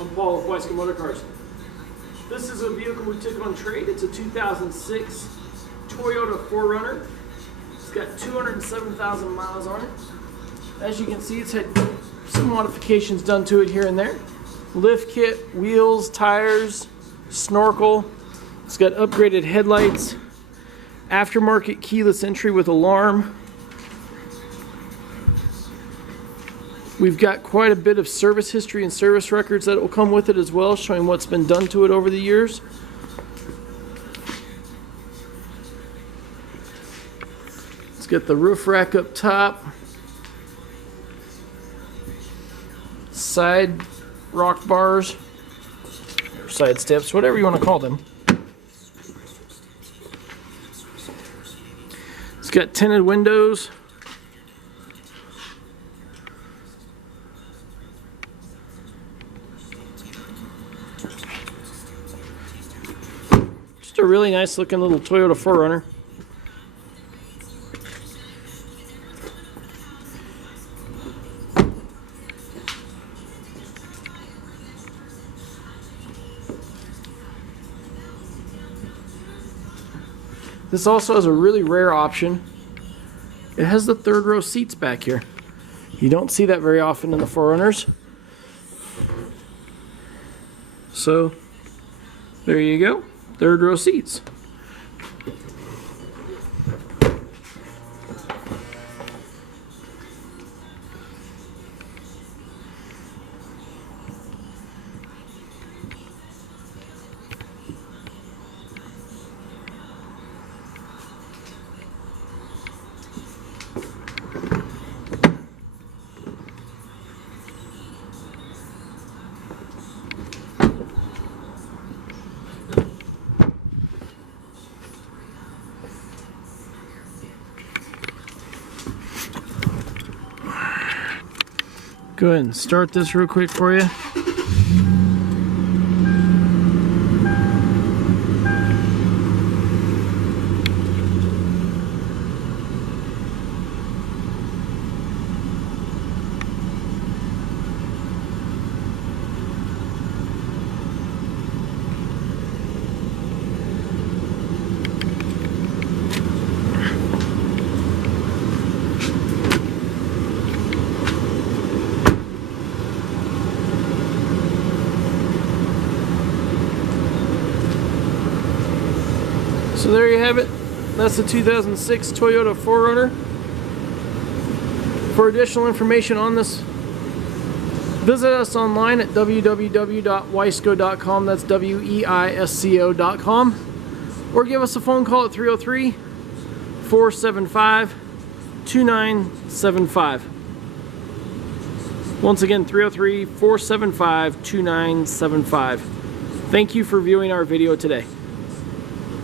I'm Paul with Weisco Motor Cars. This is a vehicle we took on trade. It's a 2006 Toyota 4Runner. It's got 207,000 miles on it. As you can see, it's had some modifications done to it here and there. Lift kit, wheels, tires, snorkel. It's got upgraded headlights, aftermarket keyless entry with alarm. We've got quite a bit of service history and service records that will come with it as well, showing what's been done to it over the years. Let's get the roof rack up top. Side rock bars, or side steps, whatever you want to call them. It's got tinted windows. Just a really nice looking little Toyota 4Runner. This also has a really rare option. It has the third row seats back here. You don't see that very often in the 4Runners. So there you go, third row seats. Go ahead and start this real quick for you. So there you have it. That's the 2006 Toyota 4Runner. For additional information on this, visit us online at www.weisco.com. That's weisco.com. Or give us a phone call at 303-475-2975. Once again, 303-475-2975. Thank you for viewing our video today.